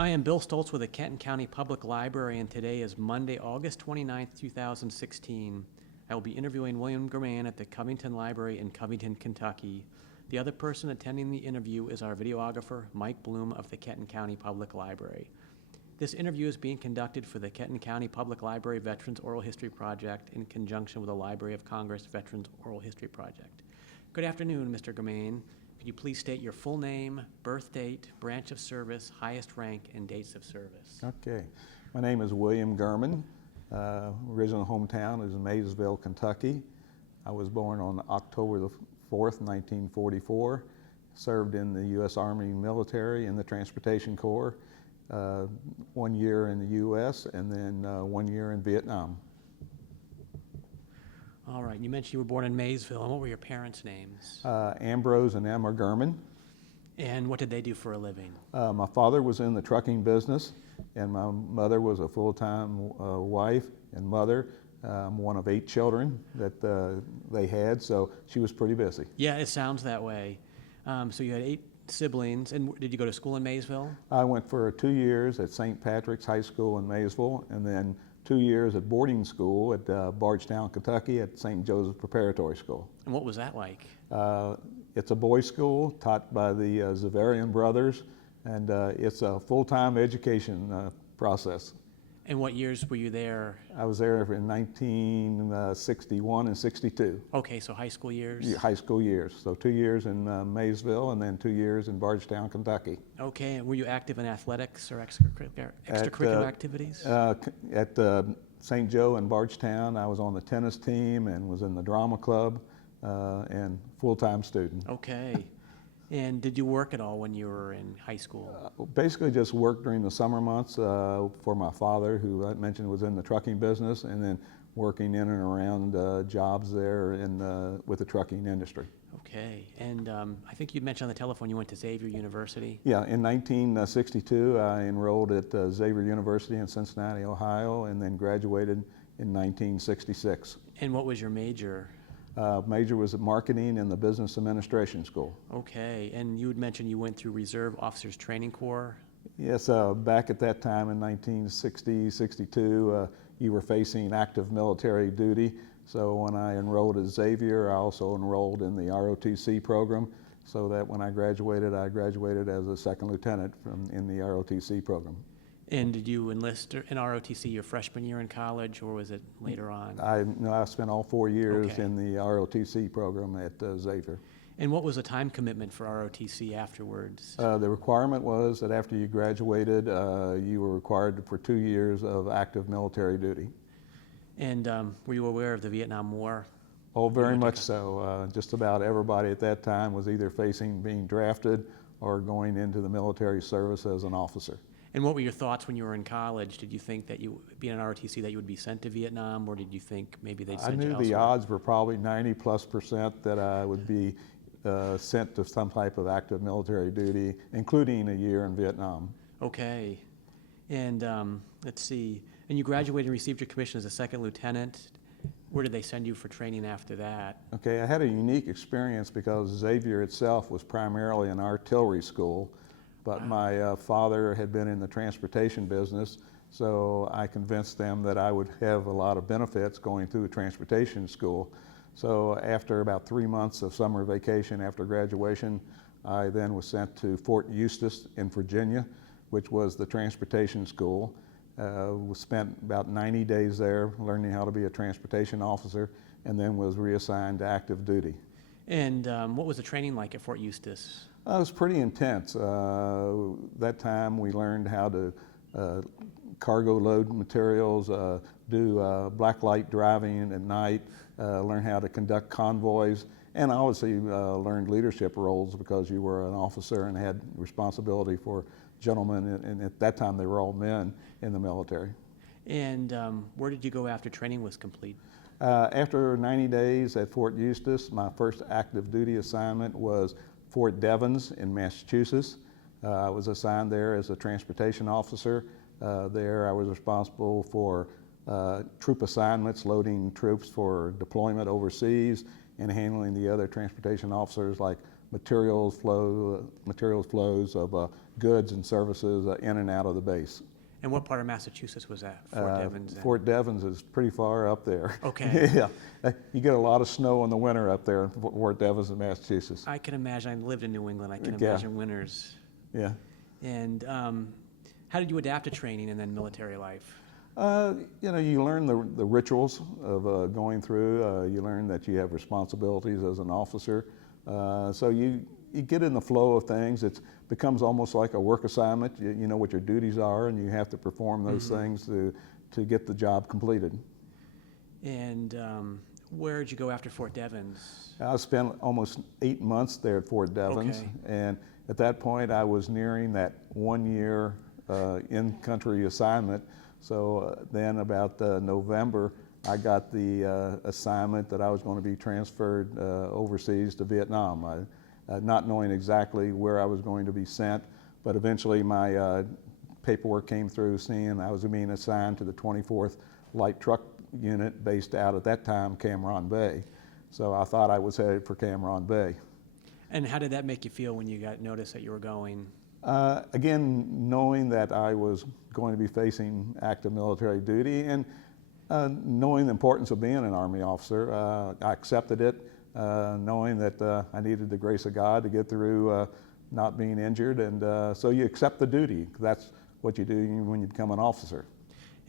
I am Bill Stoltz with the Kenton County Public Library, and today is Monday, August 29th, 2016. I will be interviewing William Germann at the Covington Library in Covington, Kentucky. The other person attending the interview is our videographer, Mike Bloom of the Kenton County Public Library. This interview is being conducted for the Kenton County Public Library Veterans Oral History Project in conjunction with the Library of Congress Veterans Oral History Project. Good afternoon, Mr. Germann. Could you please state your full name, birth date, branch of service, highest rank, and dates of service? Okay. My name is William Germann. Original hometown is Maysville, Kentucky. I was born on October the 4th, 1944. Served in the U.S. Army military in the Transportation Corps. 1 year in the U.S. and then 1 year in Vietnam. All right, you mentioned you were born in Maysville, and what were your parents' names? Ambrose and Emma Germann. And what did they do for a living? My father was in the trucking business, and my mother was a full-time wife and mother. One of 8 children that they had, so she was pretty busy. Yeah, it sounds that way. So you had 8 siblings, and did you go to school in Maysville? I went for 2 years at St. Patrick's High School in Maysville, and then 2 years at boarding school at Bardstown, Kentucky at St. Joseph Preparatory School. And what was that like? It's a boys' school taught by the Zavarian brothers, and it's a full-time education process. And what years were you there? I was there in 1961 and 62. Okay, so high school years? High school years. So 2 years in Maysville and then 2 years in Bardstown, Kentucky. Okay, and were you active in athletics or extracurricular activities? At St. Joe and Bardstown, I was on the tennis team and was in the drama club and full-time student. Okay. And did you work at all when you were in high school? Basically just worked during the summer months for my father, who I mentioned was in the trucking business, and then working in and around jobs there with the trucking industry. Okay, and I think you mentioned on the telephone you went to Xavier University. Yeah, in 1962 I enrolled at Xavier University in Cincinnati, Ohio, and then graduated in 1966. And what was your major? Major was at marketing in the business administration school. Okay, and you had mentioned you went through Reserve Officers Training Corps. Yes, back at that time in 1960, 62, you were facing active military duty. So when I enrolled at Xavier, I also enrolled in the ROTC program, so that when I graduated as a second lieutenant in the ROTC program. And did you enlist in ROTC your freshman year in college, or was it later on? I spent all 4 years Okay. in the ROTC program at Xavier. And what was the time commitment for ROTC afterwards? The requirement was that after you graduated, you were required for 2 years of active military duty. And were you aware of the Vietnam War? Oh, very much so. Just about everybody at that time was either facing being drafted or going into the military service as an officer. And what were your thoughts when you were in college? Did you think that you, being an ROTC, that you would be sent to Vietnam, or did you think maybe they'd send you elsewhere? I knew the odds were probably 90+% that I would be sent to some type of active military duty, including a year in Vietnam. Okay. And let's see. And you graduated and received your commission as a second lieutenant. Where did they send you for training after that? Okay, I had a unique experience because Xavier itself was primarily an artillery school. But my father had been in the transportation business, so I convinced them that I would have a lot of benefits going through a transportation school. So after about 3 months of summer vacation after graduation, I then was sent to Fort Eustis in Virginia, which was the transportation school. We spent about 90 days there learning how to be a transportation officer, and then was reassigned to active duty. And what was the training like at Fort Eustis? It was pretty intense. That time we learned how to cargo load materials, do black light driving at night, learn how to conduct convoys, and obviously learned leadership roles because you were an officer and had responsibility for gentlemen, and at that time they were all men in the military. And where did you go after training was complete? After 90 days at Fort Eustis, my first active duty assignment was Fort Devens in Massachusetts. I was assigned there as a transportation officer. There I was responsible for troop assignments, loading troops for deployment overseas, and handling the other transportation officers like materials flows of goods and services in and out of the base. And what part of Massachusetts was that, Fort Devens? Fort Devens is pretty far up there. Okay. Yeah, you get a lot of snow in the winter up there in Fort Devens in Massachusetts. I can imagine. I lived in New England. I can imagine winters. Yeah. And how did you adapt to training and then military life? You learn the rituals of going through. You learn that you have responsibilities as an officer. So you get in the flow of things. It becomes almost like a work assignment. You know what your duties are, and you have to perform those things to get the job completed. And where did you go after Fort Devens? I spent almost 8 months there at Fort Devens, Okay. and at that point I was nearing that 1 year in-country assignment. So then about November, I got the assignment that I was going to be transferred overseas to Vietnam. Not knowing exactly where I was going to be sent, but eventually my paperwork came through saying I was being assigned to the 24th Light Truck Unit based out at that time, Cam Ranh Bay. So I thought I was headed for Cam Ranh Bay. And how did that make you feel when you got notice that you were going? Again, knowing that I was going to be facing active military duty and knowing the importance of being an Army officer, I accepted it, knowing that I needed the grace of God to get through not being injured. And so you accept the duty. That's what you do when you become an officer.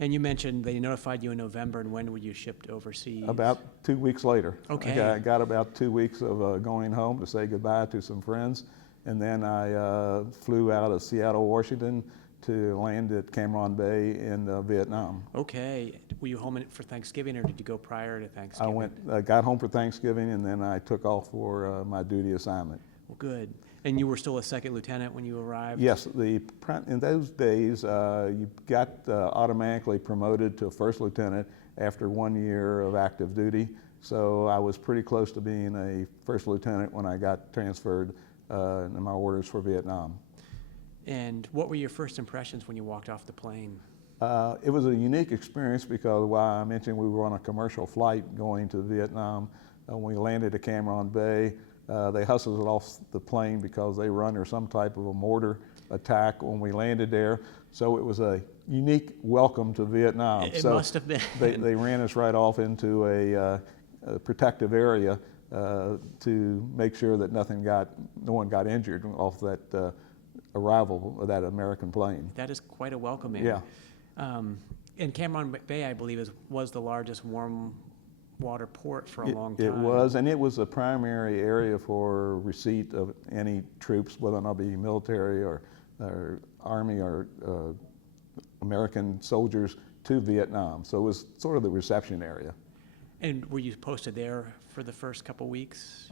And you mentioned they notified you in November, and when were you shipped overseas? About 2 weeks later. Okay. I got about 2 weeks of going home to say goodbye to some friends. And then I flew out of Seattle, Washington to land at Cam Ranh Bay in Vietnam. Okay. Were you home for Thanksgiving, or did you go prior to Thanksgiving? I got home for Thanksgiving, and then I took off for my duty assignment. Well, good. And you were still a second lieutenant when you arrived? Yes. In those days, you got automatically promoted to first lieutenant after 1 year of active duty. So I was pretty close to being a first lieutenant when I got transferred in my orders for Vietnam. And what were your first impressions when you walked off the plane? It was a unique experience because while I mentioned we were on a commercial flight going to Vietnam, when we landed at Cam Ranh Bay, they hustled us off the plane because they were under some type of a mortar attack when we landed there. So it was a unique welcome to Vietnam. It must have been. They ran us right off into a protective area to make sure that no one got injured off that arrival of that American plane. That is quite a welcoming. Yeah. And Cam Ranh Bay, I believe, was the largest warm water port for a long time. It was, and it was a primary area for receipt of any troops, whether or not be military or Army or American soldiers to Vietnam. So it was sort of the reception area. And were you posted there for the first couple weeks?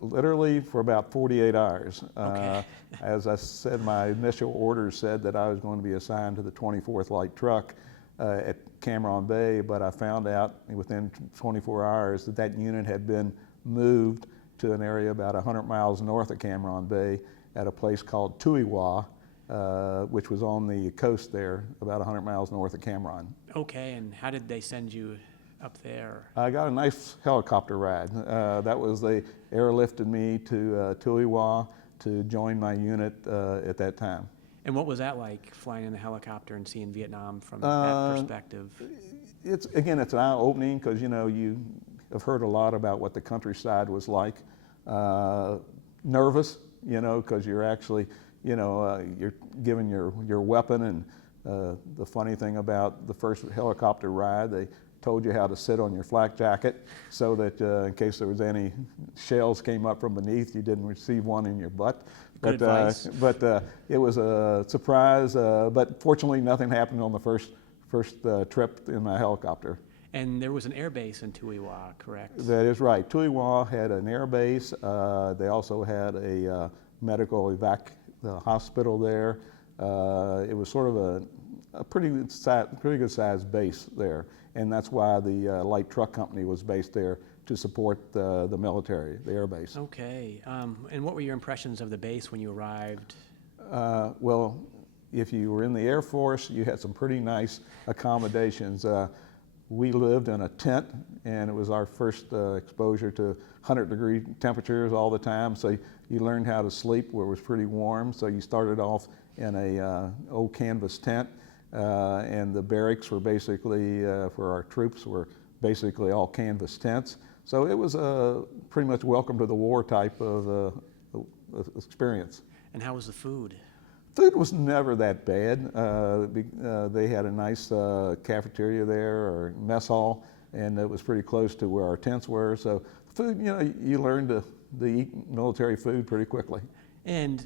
Literally for about 48 hours. Okay. As I said, my initial orders said that I was going to be assigned to the 24th Light Truck at Cam Ranh Bay, but I found out within 24 hours that that unit had been moved to an area about 100 miles north of Cam Ranh Bay at a place called Tuy Hoa, which was on the coast there, about 100 miles north of Cam Ranh. Okay, and how did they send you up there? I got a nice helicopter ride. They airlifted me to Tuy Hoa to join my unit at that time. And what was that like, flying in the helicopter and seeing Vietnam from that perspective? It's an eye-opening because, you have heard a lot about what the countryside was like. Nervous, because you're actually, you're given your weapon. And the funny thing about the first helicopter ride, they told you how to sit on your flak jacket so that in case there was any shells came up from beneath, you didn't receive one in your butt. Good advice. But it was a surprise, but fortunately nothing happened on the first trip in my helicopter. And there was an air base in Tuy Hoa, correct? That is right. Tuy Hoa had an air base. They also had a medical hospital there. It was sort of a pretty good sized base there. And that's why the light truck company was based there to support the military, the air base. Okay. And what were your impressions of the base when you arrived? Well, if you were in the Air Force, you had some pretty nice accommodations. we lived in a tent, and it was our first exposure to 100-degree temperatures all the time. So you learned how to sleep where it was pretty warm. So you started off in a old canvas tent, and the barracks were basically for our troops were basically all canvas tents. So it was pretty much welcome to the war type of experience. And how was the food? Food was never that bad. They had a nice cafeteria there, or mess hall, and it was pretty close to where our tents were. So food, you learned to eat military food pretty quickly. And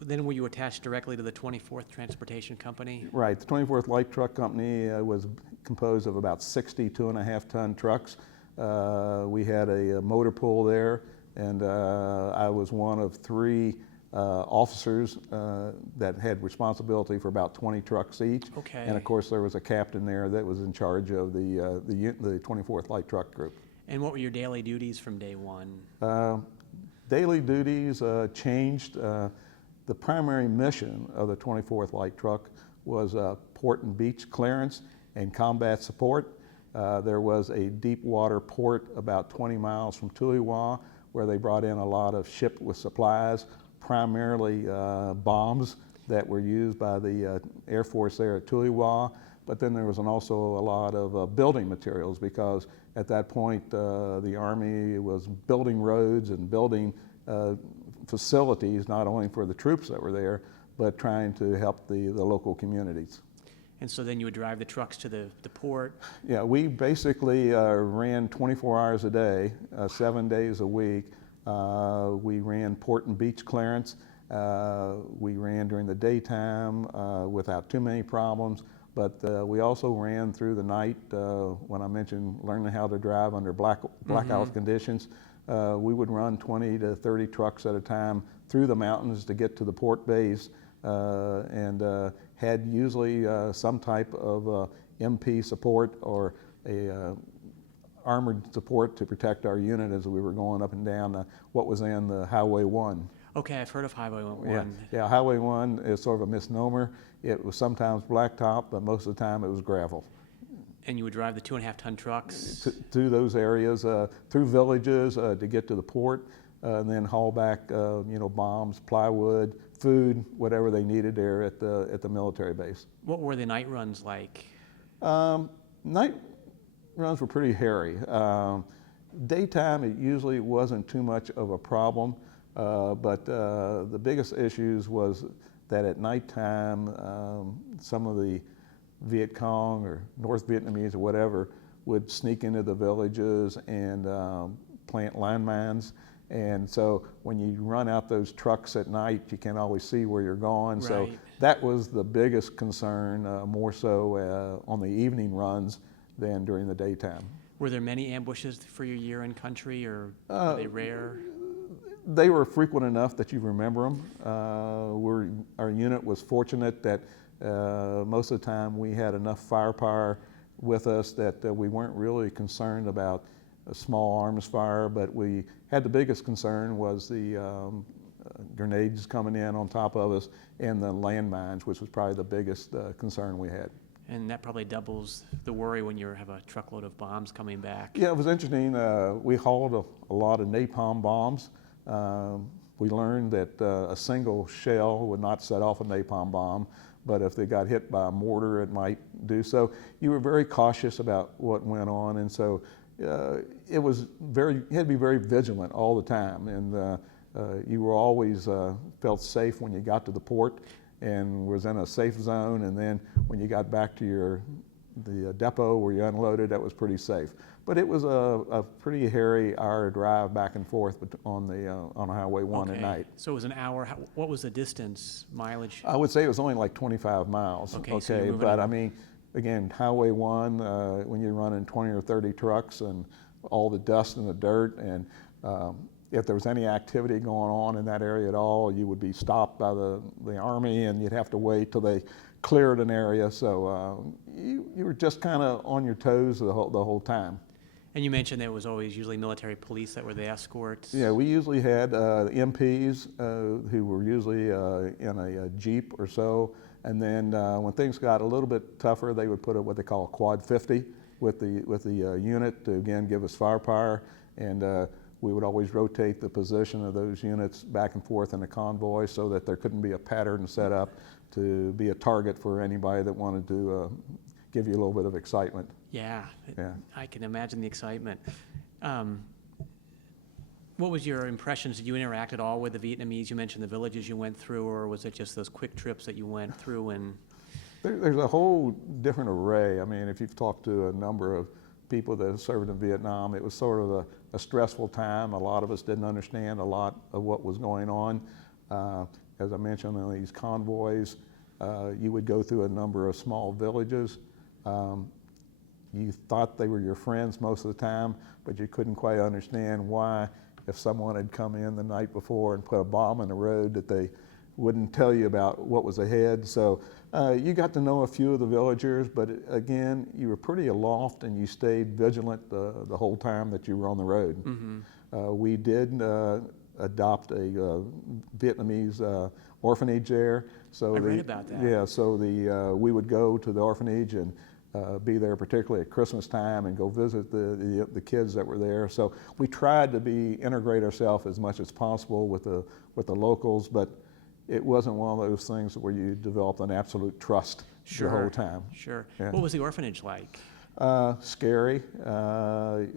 then were you attached directly to the 24th Transportation Company? Right. The 24th Light Truck Company was composed of about 60 2.5-ton trucks. We had a motor pool there, and I was one of 3 officers that had responsibility for about 20 trucks each. Okay. And of course there was a captain there that was in charge of the 24th Light Truck Group. And what were your daily duties from day one? Daily duties changed. The primary mission of the 24th Light Truck was port and beach clearance and combat support. There was a deep water port about 20 miles from Tuliwa where they brought in a lot of ship with supplies, primarily bombs that were used by the Air Force there at Tuliwa, but then there was also a lot of building materials, because at that point the Army was building roads and building facilities, not only for the troops that were there, but trying to help the local communities. And so then you would drive the trucks to the port? Yeah, we basically ran 24 hours a day, 7 days a week. We ran port and beach clearance. We ran during the daytime without too many problems, but we also ran through the night. When I mentioned learning how to drive under blackout conditions, we would run 20 to 30 trucks at a time through the mountains to get to the port base, and had usually some type of MP support or a armored support to protect our unit as we were going up and down what was then the Highway 1. Okay, I've heard of Highway 1. Yeah, Highway 1 is sort of a misnomer. It was sometimes blacktop, but most of the time it was gravel. And you would drive the 2.5-ton trucks? Through those areas, through villages to get to the port, and then haul back bombs, plywood, food, whatever they needed there at the military base. What were the night runs like? Night runs were pretty hairy. Daytime, it usually wasn't too much of a problem, but the biggest issues was that at nighttime, some of the Viet Cong or North Vietnamese or whatever would sneak into the villages and plant landmines. And so when you run out those trucks at night, you can't always see where you're going. Right. So that was the biggest concern, more so on the evening runs than during the daytime. Were there many ambushes for your year in country, or were they rare? They were frequent enough that you remember them. Our unit was fortunate that most of the time we had enough firepower with us that we weren't really concerned about a small arms fire, but we had the biggest concern was the grenades coming in on top of us and the landmines, which was probably the biggest concern we had. And that probably doubles the worry when you have a truckload of bombs coming back. Yeah, it was interesting. We hauled a lot of napalm bombs. We learned that a single shell would not set off a napalm bomb, but if they got hit by a mortar, it might do so. You were very cautious about what went on, and so it was you had to be very vigilant all the time, and you were always felt safe when you got to the port and was in a safe zone, and then when you got back to the depot where you unloaded, that was pretty safe. But it was a pretty hairy hour drive back and forth on Highway 1 at night. So it was an hour. What was the distance, mileage? I would say it was only like 25 miles. Okay, so but I mean, again, Highway 1, when you're running 20 or 30 trucks and all the dust and the dirt, and if there was any activity going on in that area at all, you would be stopped by the Army, and you'd have to wait till they cleared an area. So you were just kind of on your toes the whole time. And you mentioned there was always usually military police that were the escorts. Yeah, we usually had MPs who were usually in a Jeep or so. And then when things got a little bit tougher, they would put what they call a quad 50, with the unit to again give us firepower, and we would always rotate the position of those units back and forth in a convoy so that there couldn't be a pattern set up to be a target for anybody that wanted to give you a little bit of excitement. Yeah, Yeah. I can imagine the excitement. What was your impressions? Did you interact at all with the Vietnamese? You mentioned the villages you went through, or was it just those quick trips that you went through? And There's a whole different array. I mean, if you've talked to a number of people that have served in Vietnam, it was sort of a stressful time. A lot of us didn't understand a lot of what was going on. As I mentioned, on these convoys, you would go through a number of small villages. You thought they were your friends most of the time, but you couldn't quite understand why, if someone had come in the night before and put a bomb in the road, that they wouldn't tell you about what was ahead. So you got to know a few of the villagers, but again, you were pretty aloft and you stayed vigilant the whole time that you were on the road. mm-hmm. We did adopt a Vietnamese orphanage there. So I read about that. Yeah, so we would go to the orphanage and be there particularly at Christmas time and go visit the kids that were there. So we tried to integrate ourselves as much as possible with the locals, but it wasn't one of those things where you developed an absolute trust the whole time. Sure. Yeah. What was the orphanage like? Scary.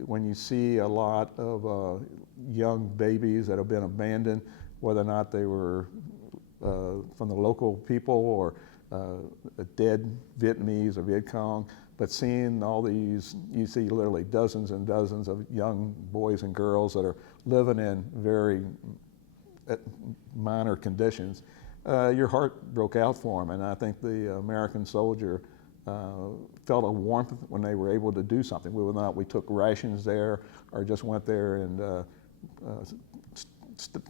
When you see a lot of young babies that have been abandoned, whether or not they were from the local people or dead Vietnamese or Viet Cong, but seeing all these, you see literally dozens and dozens of young boys and girls that are living in very minor conditions, your heart broke out for them. And I think the American soldier felt a warmth when they were able to do something. Whether or not we took rations there or just went there and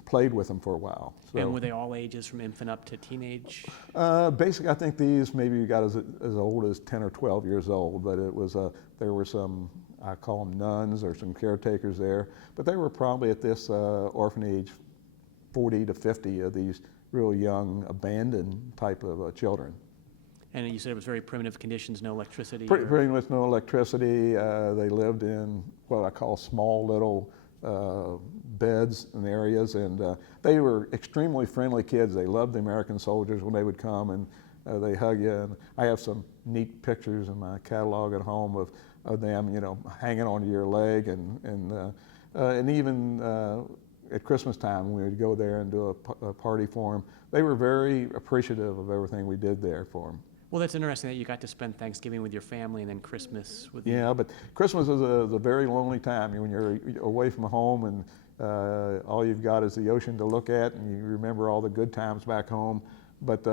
played with them for a while. So, And were they all ages from infant up to teenage? basically, I think these maybe got as old as 10 or 12 years old, but it was there were some, I call them nuns or some caretakers there, but they were probably at this orphanage 40 to 50 of these real young, abandoned type of children. And you said it was very primitive conditions, no electricity? Pretty much no electricity. They lived in what I call small little beds and areas, and they were extremely friendly kids. They loved the American soldiers when they would come, and they hug you. And I have some neat pictures in my catalog at home of them, you know, hanging onto your leg, and even at Christmas time when we would go there and do a party for them. They were very appreciative of everything we did there for them. Well, that's interesting that you got to spend Thanksgiving with your family and then Christmas with Yeah, but Christmas is a very lonely time when you're away from home and all you've got is the ocean to look at, and you remember all the good times back home. But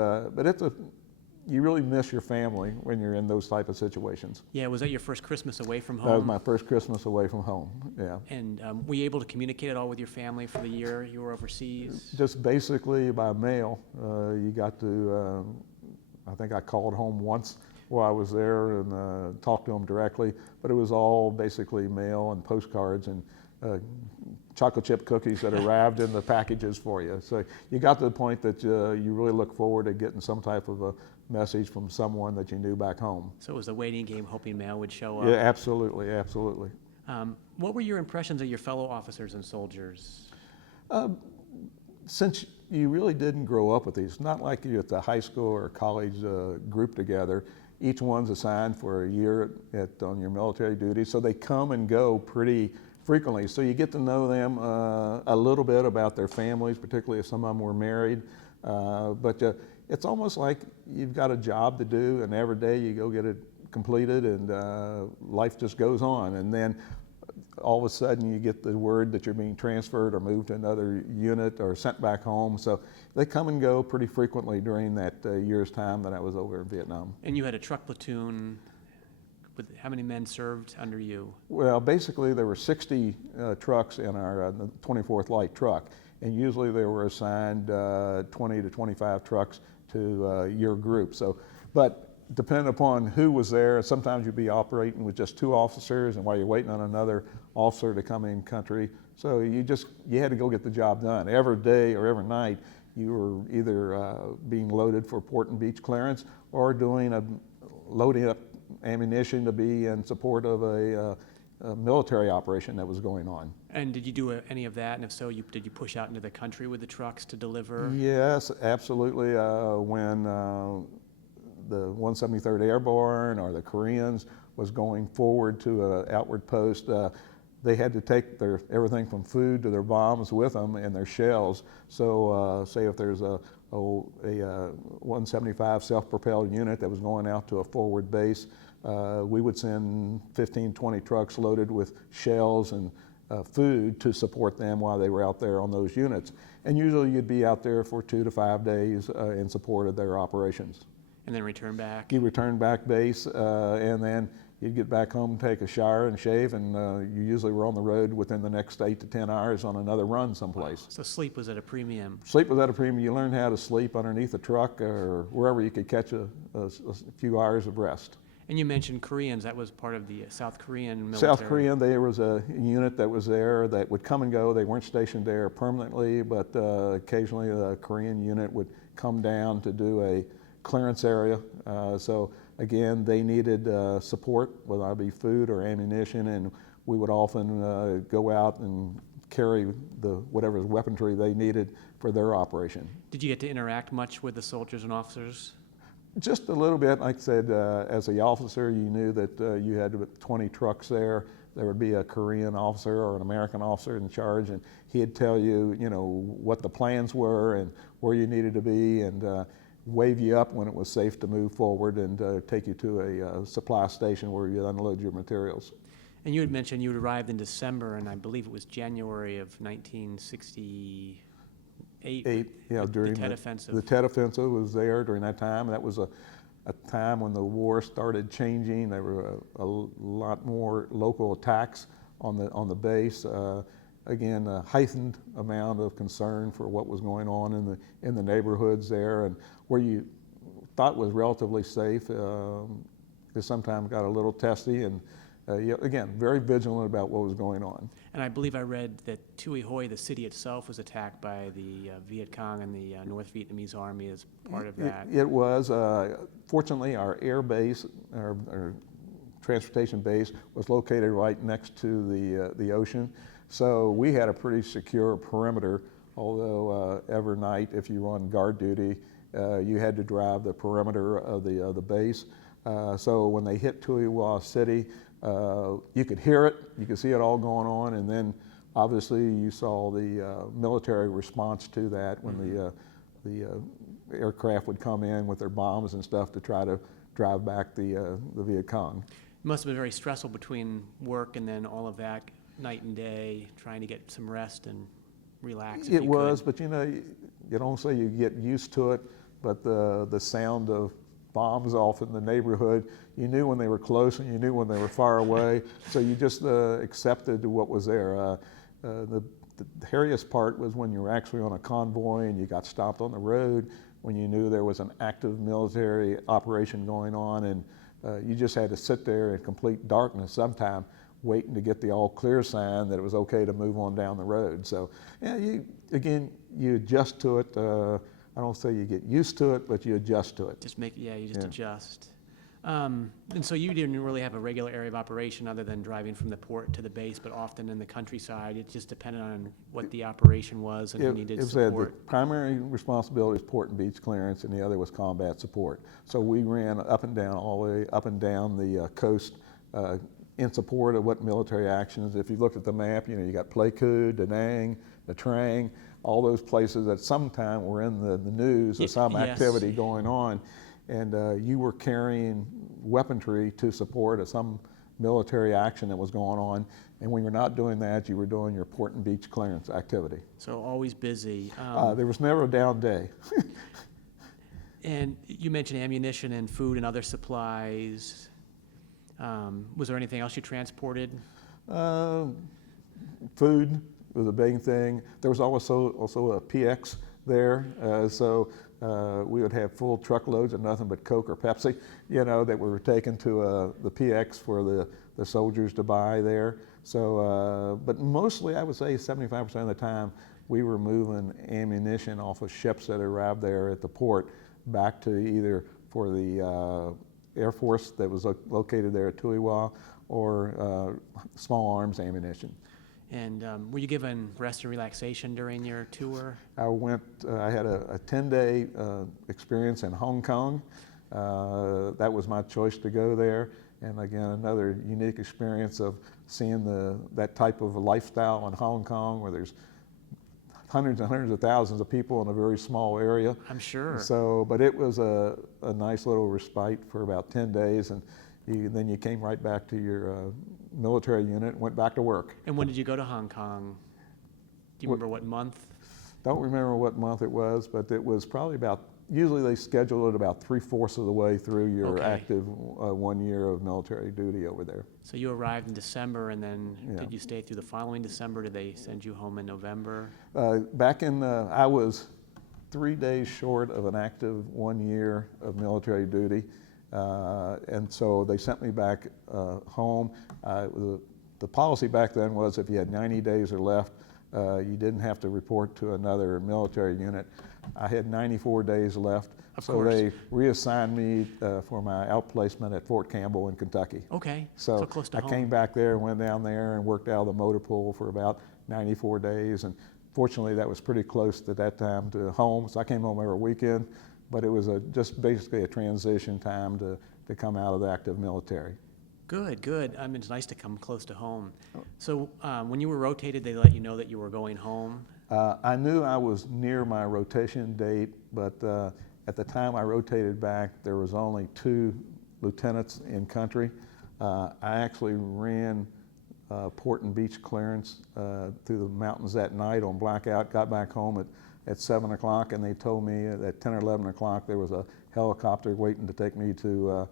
you really miss your family when you're in those type of situations. Yeah, was that your first Christmas away from home? That was my first Christmas away from home, yeah. And were you able to communicate at all with your family for the year you were overseas? Just basically by mail. You got to, I think I called home once while I was there and talked to them directly, but it was all basically mail and postcards and chocolate chip cookies that arrived in the packages for you. So you got to the point that you really look forward to getting some type of a message from someone that you knew back home. So it was a waiting game, hoping mail would show up. Yeah, absolutely, absolutely. What were your impressions of your fellow officers and soldiers? Since you really didn't grow up with these, not like you at the high school or college group together, each one's assigned for a year on your military duty, so they come and go pretty frequently. So you get to know them a little bit about their families, particularly if some of them were married. But it's almost like you've got a job to do, and every day you go get it completed, and life just goes on. And then all of a sudden you get the word that you're being transferred or moved to another unit or sent back home. So they come and go pretty frequently during that year's time that I was over in Vietnam. And you had a truck platoon. With how many men served under you? Well, basically there were 60 trucks in our 24th Light Truck, and usually they were assigned 20 to 25 trucks to your group. So, but depending upon who was there, sometimes you'd be operating with just 2 officers, and while you're waiting on another officer to come in country, so you had to go get the job done. Every day or every night, you were either being loaded for port and beach clearance or doing loading up ammunition to be in support of a military operation that was going on. And did you do any of that? And if so, did you push out into the country with the trucks to deliver? Yes, absolutely. When the 173rd Airborne or the Koreans was going forward to an outward post, they had to take everything from food to their bombs with them and their shells. So say if there's a 175 self-propelled unit that was going out to a forward base, we would send 15, 20 trucks loaded with shells and food to support them while they were out there on those units. And usually you'd be out there for 2 to 5 days in support of their operations. And then return back? You return back base, and then you'd get back home, take a shower and shave, and you usually were on the road within the next 8 to 10 hours on another run someplace. So sleep was at a premium? Sleep was at a premium. You learned how to sleep underneath a truck or wherever you could catch a few hours of rest. And you mentioned Koreans. That was part of the South Korean military. South Korean, there was a unit that was there that would come and go. They weren't stationed there permanently, but occasionally the Korean unit would come down to do a clearance area. So again, they needed support, whether it be food or ammunition, and we would often go out and carry whatever weaponry they needed for their operation. Did you get to interact much with the soldiers and officers? Just a little bit. Like I said, as an officer, you knew that you had 20 trucks there. There would be a Korean officer or an American officer in charge, and he'd tell you, what the plans were and where you needed to be, and wave you up when it was safe to move forward and take you to a supply station where you'd unload your materials. And you had mentioned you had arrived in December, and I believe it was January of 1968. During the Tet Offensive. The Tet Offensive was there during that time. That was a time when the war started changing. There were a lot more local attacks on the base. Again, a heightened amount of concern for what was going on in the neighborhoods there, and where you thought was relatively safe, it sometimes got a little testy, and again, very vigilant about what was going on. And I believe I read that Tui Hoi, the city itself, was attacked by the Viet Cong and the North Vietnamese Army as part of that. It was. Fortunately, our air base, our transportation base, was located right next to the ocean. So we had a pretty secure perimeter, although every night if you were on guard duty, you had to drive the perimeter of the base. So when they hit Tui Hua City, you could hear it, you could see it all going on, and then obviously you saw the military response to that when the aircraft would come in with their bombs and stuff to try to drive back the Viet Cong. It must have been very stressful between work and then all of that, night and day, trying to get some rest and relax. It was, but you don't say you get used to it, but the sound of bombs off in the neighborhood, you knew when they were close and you knew when they were far away, so you just accepted what was there. The hairiest part was when you were actually on a convoy and you got stopped on the road, when you knew there was an active military operation going on, and you just had to sit there in complete darkness sometime, waiting to get the all clear sign that it was okay to move on down the road. So yeah, you adjust to it. I don't say you get used to it, but you adjust to it. You just adjust. And so you didn't really have a regular area of operation other than driving from the port to the base, but often in the countryside, it just depended on what the operation was and who needed support. The primary responsibility was port and beach clearance, and the other was combat support. So we ran up and down, all the way up and down the coast in support of what military actions. If you looked at the map, you got Pleiku, Da Nang, Nha Trang, all those places that sometime were in the news of some activity going on, and you were carrying weaponry to support some military action that was going on, and when you're not doing that, you were doing your port and beach clearance activity. So always busy. There was never a down day. And you mentioned ammunition and food and other supplies. Was there anything else you transported? Food was a big thing. There was also a PX there, so we would have full truckloads of nothing but Coke or Pepsi, that we were taken to the PX for the soldiers to buy there. So, but mostly I would say 75% of the time we were moving ammunition off of ships that arrived there at the port back to either for the Air Force that was located there at Tuiwa, or small arms ammunition. And were you given rest and relaxation during your tour? I had a 10-day experience in Hong Kong. That was my choice to go there. And again, another unique experience of seeing that type of a lifestyle in Hong Kong, where there's hundreds and hundreds of thousands of people in a very small area. I'm sure. So, but it was a nice little respite for about 10 days, and then you came right back to your military unit and went back to work. And when did you go to Hong Kong? Do you remember what month? Don't remember what month it was, but it was probably usually they schedule it about 3/4 of the way through your active 1 year of military duty over there. So you arrived in December, and then Yeah. did you stay through the following December? Did they send you home in November? I was 3 days short of an active 1 year of military duty. And so they sent me back home. The policy back then was if you had 90 days or left, you didn't have to report to another military unit. I had 94 days left, so they reassigned me for my outplacement at Fort Campbell in Kentucky. Okay, So close to I home. came back there and went down there and worked out of the motor pool for about 94 days. And fortunately, that was pretty close at that time to home. So I came home every weekend, but it was just basically a transition time to come out of the active military. Good, good. I mean, it's nice to come close to home. So when you were rotated, they let you know that you were going home? I knew I was near my rotation date, but at the time I rotated back, there was only 2 lieutenants in country. I actually ran port and beach clearance through the mountains that night on blackout, got back home at 7 o'clock, and they told me at 10 or 11 o'clock there was a helicopter waiting to take me to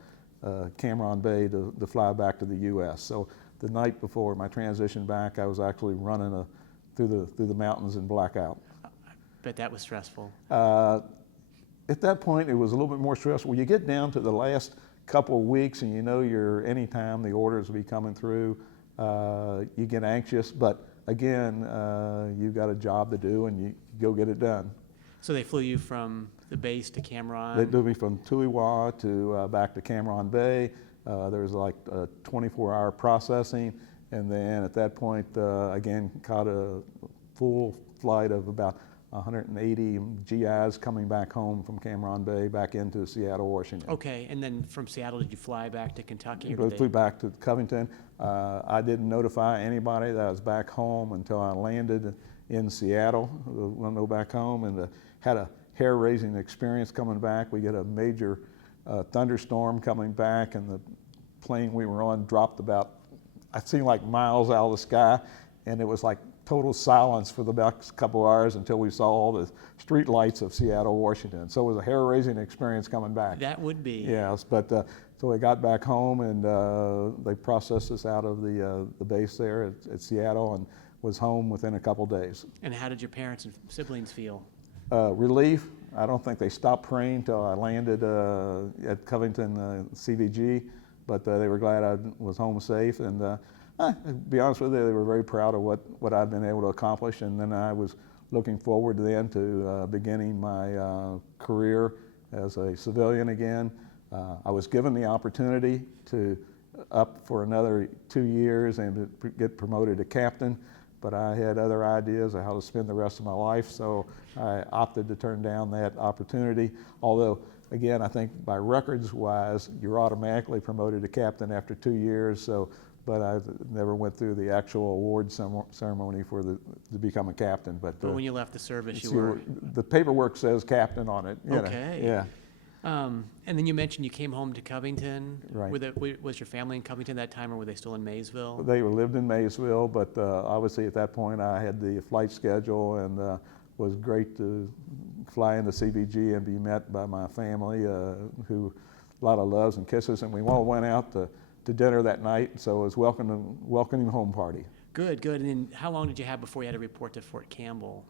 Cameron Bay to fly back to the U.S. So the night before my transition back, I was actually running through the mountains in blackout. I bet that was stressful. At that point, it was a little bit more stressful. You get down to the last couple of weeks, and you know anytime the orders will be coming through, you get anxious. But again, you've got a job to do, and you go get it done. So they flew you from the base to Cameron? They took me from Tuiwa to back to Cameron Bay. There was like a 24-hour processing, and then at that point, again, caught a full flight of about 180 GIs coming back home from Cameron Bay back into Seattle, Washington. Okay, and then from Seattle, did you fly back to Kentucky? I flew back to Covington. I didn't notify anybody that I was back home until I landed in Seattle, when I go back home, and had a hair-raising experience coming back. We get a major thunderstorm coming back, and the plane we were on dropped it seemed like miles out of the sky, and it was like total silence for the next couple hours until we saw all the street lights of Seattle, Washington. So it was a hair-raising experience coming back. That would be. Yes, but so we got back home, and they processed us out of the base there at Seattle, and was home within a couple days. And how did your parents and siblings feel? Relief. I don't think they stopped praying till I landed at Covington CVG, but they were glad I was home safe. And to be honest with you, they were very proud of what I'd been able to accomplish. And then I was looking forward then to beginning my career as a civilian again. I was given the opportunity to up for another 2 years and to get promoted to captain, but I had other ideas of how to spend the rest of my life, so I opted to turn down that opportunity. Although, again, I think by records-wise, you're automatically promoted to captain after 2 years, but I never went through the actual award ceremony to become a captain. But when you left the service, you were... The paperwork says captain on it. Okay. Yeah. And then you mentioned you came home to Covington. Right. Was your family in Covington that time, or were they still in Maysville? They lived in Maysville, but obviously at that point I had the flight schedule, and was great to fly into CVG and be met by my family, who a lot of loves and kisses, and we all went out to dinner that night, so it was welcoming home party. Good, good. And then how long did you have before you had to report to Fort Campbell?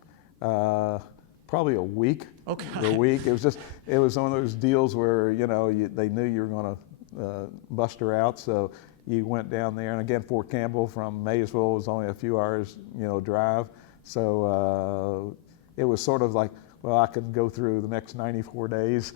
Probably a week. Okay. A week. It was one of those deals where they knew you were going to muster out, so you went down there. And again, Fort Campbell from Maysville was only a few hours drive, so it was sort of like, well, I could go through the next 94 days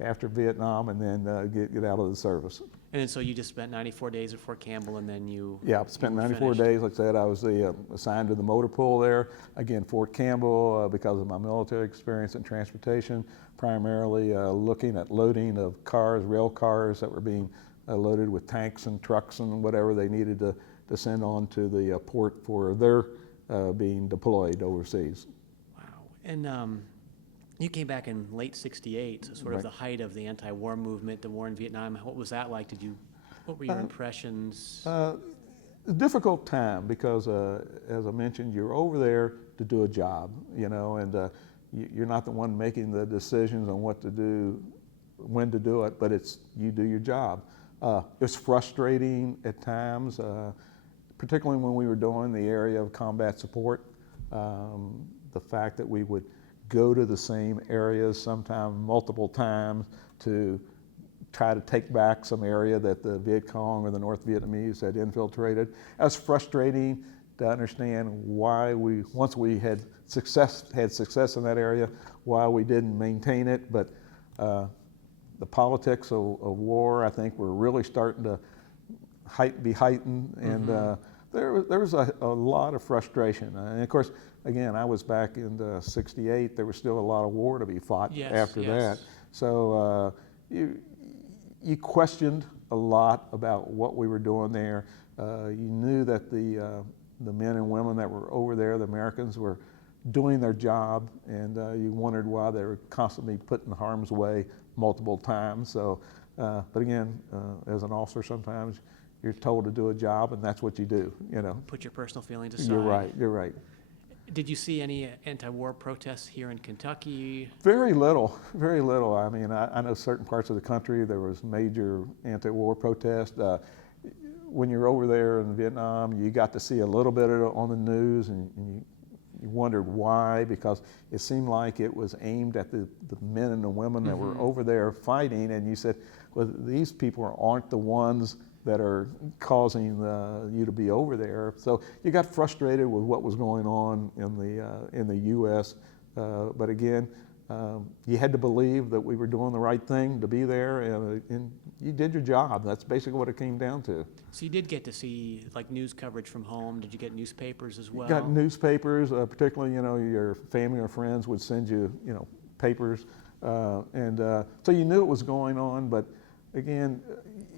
after Vietnam and then get out of the service. And then so you just spent 94 days at Fort Campbell, and then you Yeah, I spent you were 94 finished. days. Like I said, I was assigned to the motor pool there. Again, Fort Campbell, because of my military experience in transportation, primarily looking at loading of cars, rail cars that were being loaded with tanks and trucks and whatever they needed to send on to the port for their being deployed overseas. Wow. And you came back in late '68, so sort of Right. the height of the anti-war movement, the war in Vietnam. What was that like? What were your impressions? A difficult time because, as I mentioned, you're over there to do a job, and you're not the one making the decisions on what to do, when to do it, but you do your job. It's frustrating at times, particularly when we were doing the area of combat support. The fact that we would go to the same areas, sometimes multiple times, to try to take back some area that the Viet Cong or the North Vietnamese had infiltrated. It was frustrating to understand why once we had success in that area, why we didn't maintain it. But the politics of war, I think, were really starting to be heightened, and there was a lot of frustration. And of course, again, I was back in '68. There was still a lot of war to be fought after that. So you questioned a lot about what we were doing there. You knew that the men and women that were over there, the Americans, were doing their job, and you wondered why they were constantly put in harm's way multiple times. So, but again, as an officer, sometimes you're told to do a job, and that's what you do. Put your personal feelings aside. You're right. Did you see any anti-war protests here in Kentucky? Very little. I mean, I know certain parts of the country there was major anti-war protest. When you're over there in Vietnam, you got to see a little bit of it on the news, and you wondered why, because it seemed like it was aimed at the men and the women that were over there fighting, and you said, well, these people aren't the ones that are causing you to be over there. So you got frustrated with what was going on in the U.S. But again, you had to believe that we were doing the right thing to be there, and you did your job. That's basically what it came down to. So you did get to see like news coverage from home. Did you get newspapers as well? Got newspapers, particularly your family or friends would send you papers, and so you knew it was going on. But again,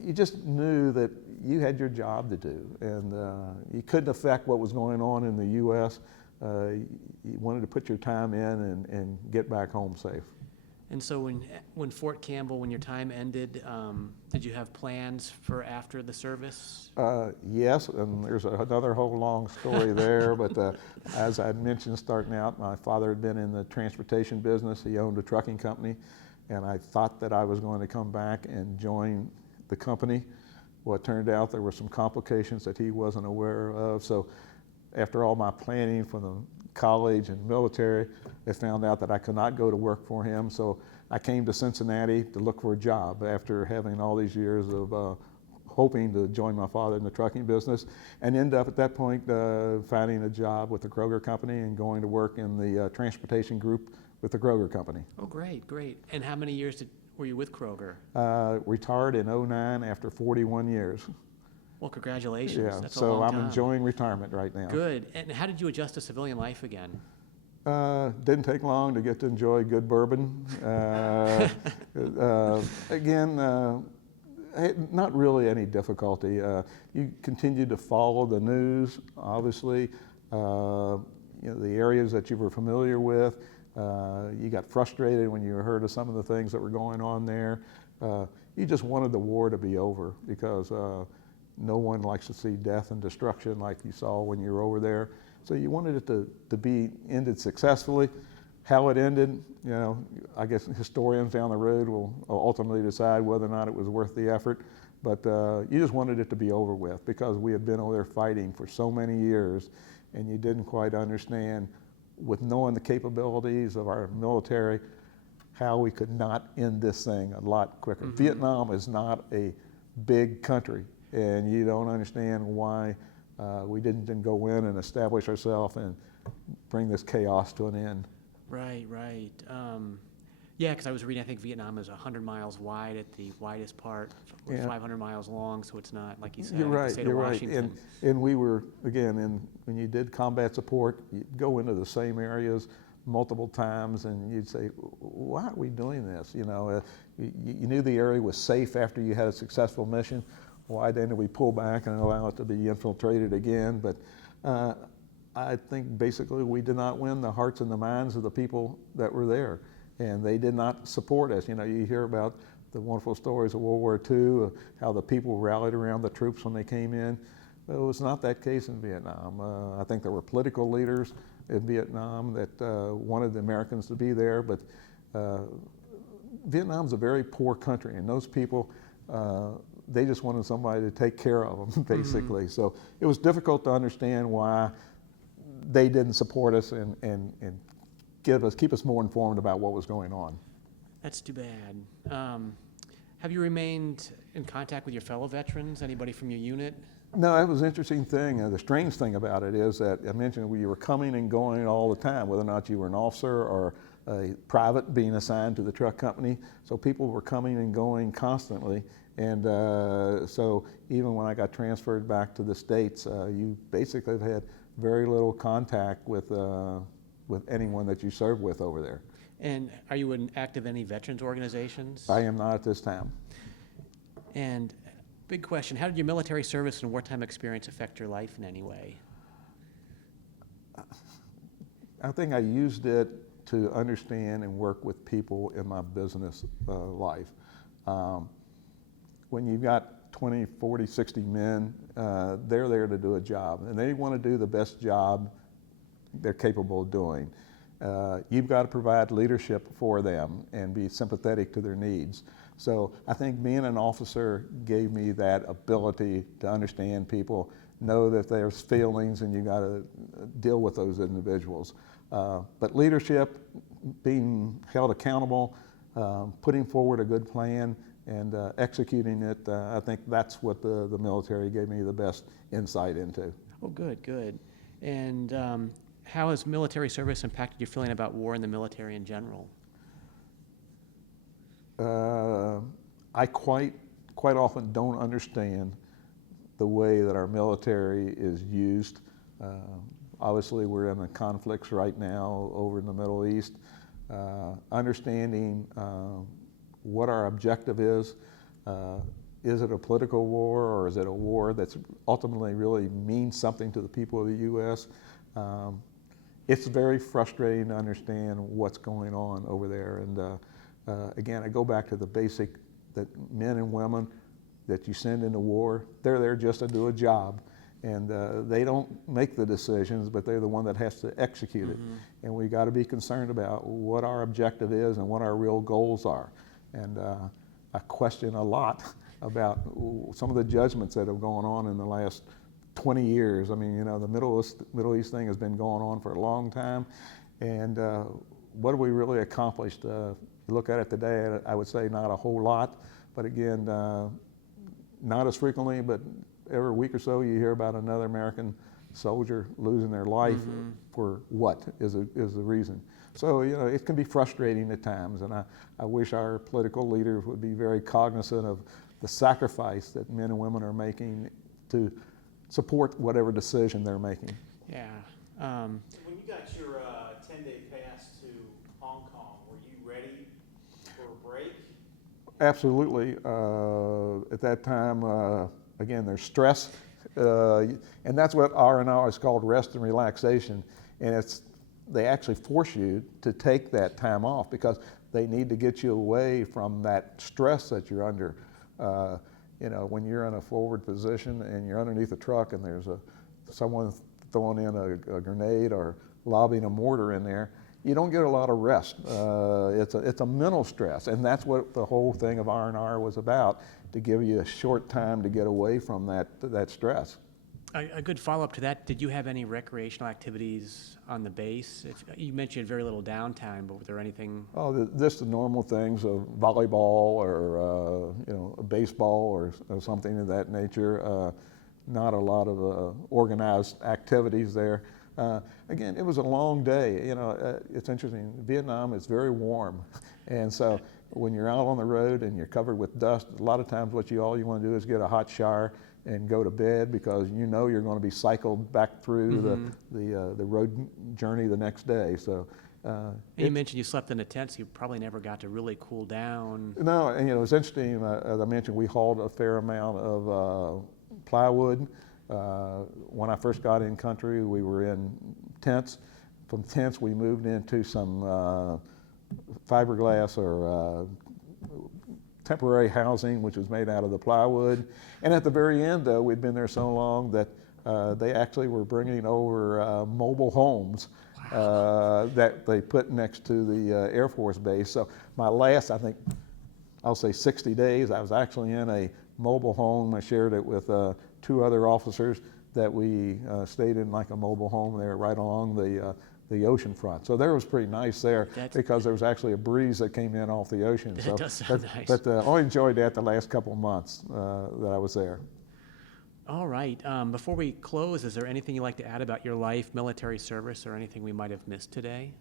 you just knew that you had your job to do, and you couldn't affect what was going on in the U.S. You wanted to put your time in and get back home safe. And so when Fort Campbell, when your time ended, did you have plans for after the service? Yes, and there's another whole long story there, but as I mentioned starting out, my father had been in the transportation business. He owned a trucking company, and I thought that I was going to come back and join the company. Well, it turned out there were some complications that he wasn't aware of, so after all my planning for the college and military, they found out that I could not go to work for him, so I came to Cincinnati to look for a job after having all these years of hoping to join my father in the trucking business, and end up at that point finding a job with the Kroger company and going to work in the transportation group with the Kroger company. Oh, great. And how many years were you with Kroger? Retired in '09 after 41 years. Well, congratulations. Yeah, That's a so long I'm time. enjoying retirement right now. Good. And how did you adjust to civilian life again? Didn't take long to get to enjoy good bourbon. Again, not really any difficulty. You continue to follow the news, obviously. The areas that you were familiar with. You got frustrated when you heard of some of the things that were going on there. You just wanted the war to be over, because no one likes to see death and destruction like you saw when you were over there. So you wanted it to be ended successfully. How it ended, I guess historians down the road will ultimately decide whether or not it was worth the effort. But you just wanted it to be over with, because we had been over there fighting for so many years, and you didn't quite understand, with knowing the capabilities of our military, how we could not end this thing a lot quicker. Vietnam is not a big country, and you don't understand why we didn't then go in and establish ourselves and bring this chaos to an end. Right, right. Yeah, because I was reading, I think Vietnam is 100 miles wide at the widest part, or Yeah. 500 miles long, so it's not, like you said, You're I think the right, state you're of right. Washington. And we were, again, when you did combat support, you'd go into the same areas multiple times and you'd say, why are we doing this? You knew the area was safe after you had a successful mission. Why then did we pull back and allow it to be infiltrated again? But I think basically we did not win the hearts and the minds of the people that were there. And they did not support us. You hear about the wonderful stories of World War II, how the people rallied around the troops when they came in. It was not that case in Vietnam. I think there were political leaders in Vietnam that wanted the Americans to be there, but Vietnam's a very poor country, and those people, they just wanted somebody to take care of them, basically. Mm-hmm. So it was difficult to understand why they didn't support us and keep us more informed about what was going on. That's too bad. Have you remained in contact with your fellow veterans? Anybody from your unit? No, that was an interesting thing. The strange thing about it is that I mentioned you were coming and going all the time, whether or not you were an officer or a private being assigned to the truck company. So people were coming and going constantly. And so even when I got transferred back to the States, you basically have had very little contact with anyone that you served with over there. And are you active in any veterans organizations? I am not at this time. And big question, how did your military service and wartime experience affect your life in any way? I think I used it to understand and work with people in my business life. When you've got 20, 40, 60 men, they're there to do a job, and they want to do the best job they're capable of doing. You've got to provide leadership for them and be sympathetic to their needs. So I think being an officer gave me that ability to understand people, know that there's feelings and you got to deal with those individuals. But leadership, being held accountable, putting forward a good plan and executing it, I think that's what the military gave me the best insight into. Oh, good, good. And how has military service impacted your feeling about war and the military in general? I quite often don't understand the way that our military is used. Obviously, we're in the conflicts right now over in the Middle East. Understanding what our objective is it a political war or is it a war that's ultimately really means something to the people of the U.S.? It's very frustrating to understand what's going on over there. And again, I go back to the basic that men and women that you send into war, they're there just to do a job. And they don't make the decisions, but they're the one that has to execute it. And we got to be concerned about what our objective is and what our real goals are. And I question a lot about some of the judgments that have gone on in the last 20 years. I mean, the Middle East thing has been going on for a long time. And what have we really accomplished? You look at it today, I would say not a whole lot. But again, not as frequently, but every week or so you hear about another American soldier losing their life for what is the reason. So, it can be frustrating at times, and I wish our political leaders would be very cognizant of the sacrifice that men and women are making to support whatever decision they're making. Yeah. When you got your 10-day pass to Hong Kong, were you ready for a break? Absolutely. At that time, again, there's stress, and that's what R&R is called, rest and relaxation. And they actually force you to take that time off because they need to get you away from that stress that you're under. When you're in a forward position and you're underneath a truck and there's someone throwing in a grenade or lobbing a mortar in there, you don't get a lot of rest. It's a mental stress, and that's what the whole thing of R&R was about, to give you a short time to get away from that stress. A good follow-up to that, did you have any recreational activities on the base? You mentioned you had very little downtime, but were there anything? Oh, just the normal things of volleyball or baseball or something of that nature. Not a lot of organized activities there. Again, it was a long day. You know, it's interesting. Vietnam is very warm, and so when you're out on the road and you're covered with dust, a lot of times all you want to do is get a hot shower and go to bed, because you know you're going to be cycled back through the road journey the next day. So. And you mentioned you slept in a tent, so you probably never got to really cool down. No, and you know, it's interesting, as I mentioned, we hauled a fair amount of plywood. When I first got in country, we were in tents. From tents, we moved into some fiberglass or temporary housing, which was made out of the plywood. And at the very end, though, we'd been there so long that they actually were bringing over mobile homes. That they put next to the Air Force base. So my last, I think, I'll say 60 days, I was actually in a mobile home. I shared it with 2 other officers that we stayed in like a mobile home there right along the ocean front. So there was pretty nice there because there was actually a breeze that came in off the ocean. That So does sound nice. But I enjoyed that the last couple of months that I was there. All right. Before we close, is there anything you'd like to add about your life, military service, or anything we might have missed today?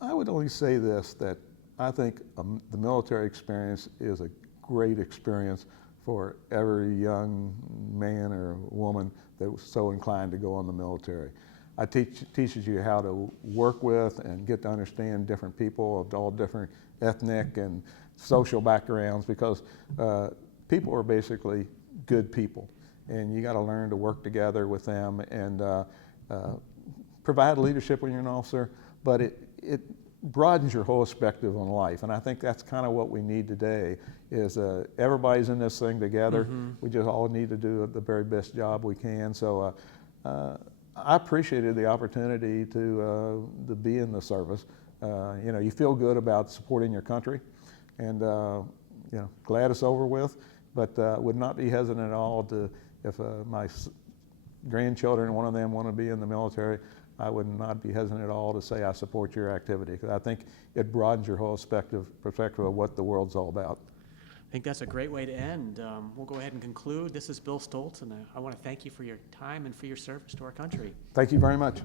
I would only say this, that I think the military experience is a great experience for every young man or woman that was so inclined to go in the military. It teaches you how to work with and get to understand different people of all different ethnic and social backgrounds, because people are basically good people. And you got to learn to work together with them and provide leadership when you're an officer, but it broadens your whole perspective on life. And I think that's kind of what we need today is everybody's in this thing together. We just all need to do the very best job we can. So I appreciated the opportunity to be in the service. You know, you feel good about supporting your country, and you know, glad it's over with, but would not be hesitant at all to, if my grandchildren, one of them want to be in the military, I would not be hesitant at all to say I support your activity, because I think it broadens your whole perspective of what the world's all about. I think that's a great way to end. We'll go ahead and conclude. This is Bill Stoltz, and I want to thank you for your time and for your service to our country. Thank you very much.